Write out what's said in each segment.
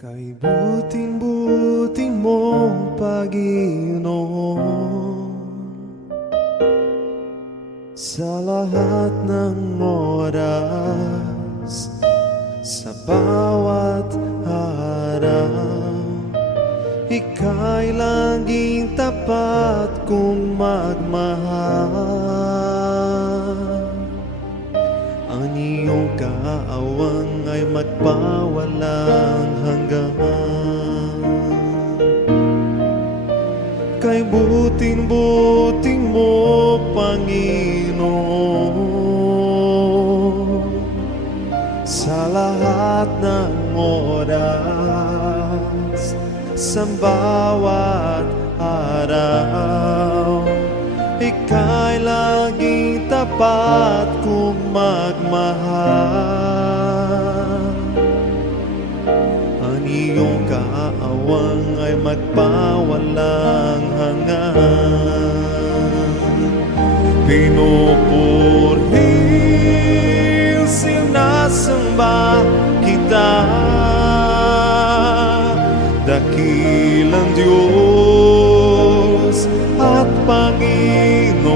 Kay buting-buti mo, Panginoon, sa lahat ng oras, sa bawat araw, ika'y laging tapat kong magmahal. Ang iyong kaawang ay magpawalang hanggan. Kay buting-buting mo, Panginoon, sa lahat ng oras, sa bawat araw, ika'y laging tapat kong magmahal. Ang iyong kaawang ay magpawalang hanggan. Pinupuri, sinasamba kita, dakilang Diyos at Panginoon.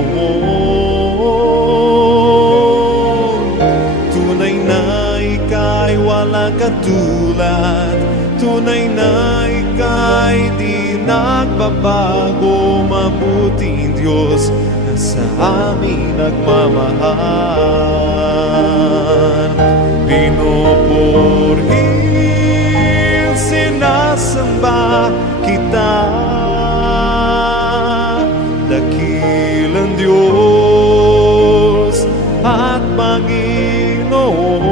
Tunay na ika'y walang katulad, tunay na ika'y di nagbabago, mabuting Diyos na sa amin nagmamahal. Pinupuri, sinasamba kita, dakilang Diyos at Panginoon.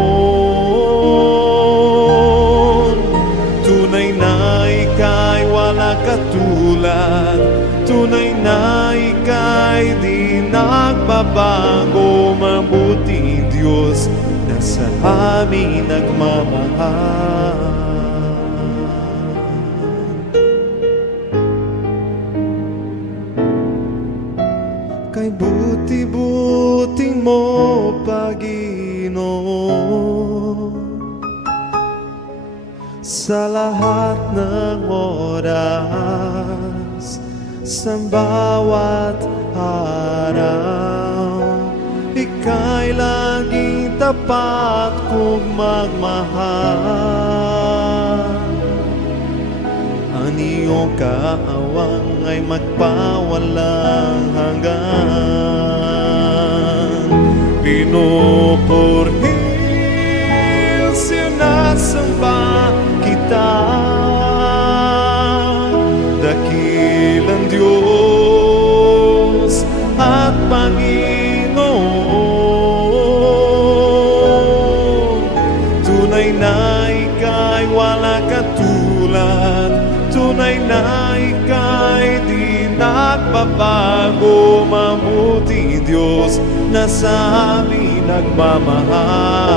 Tunay na ika'y walang katulad, tunay na ika'y di nagbabago, mabuting Diyos na sa amin nagmamahal. Kay buti-buting mo, Panginoon, sa lahat ng oras, sa bawat araw, ika'y laging tapat kong magmahal. Ang iyong kaawang ay magpawalang hanggan. Pinupuri, sinasamba kita, dakilang Diyos at Panginoon. Tunay na ika'y walang katulad, tunay na ika'y di nagbabago, mabuting Diyos na sa amin nagmamahal.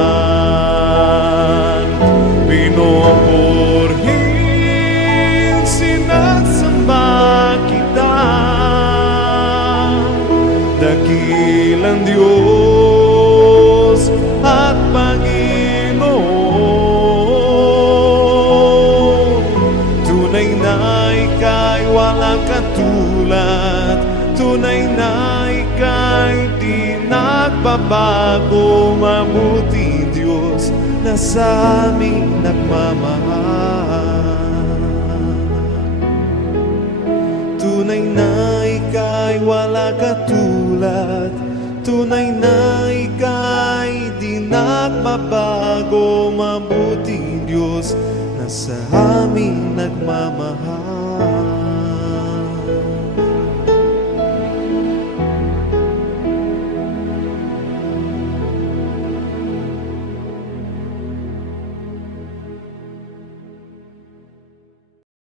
Pinupuri, sinasamba kita, dakilang Diyos at Panginoon. Tunay na ika'y walang katulad, tunay na ika'y di nagbabago, mabuting Diyos na sa amin nagmamahal. Tunay na ika'y walang katulad, tunay na ika'y di nagbabago, mabuting Diyos na sa amin nagmamahal.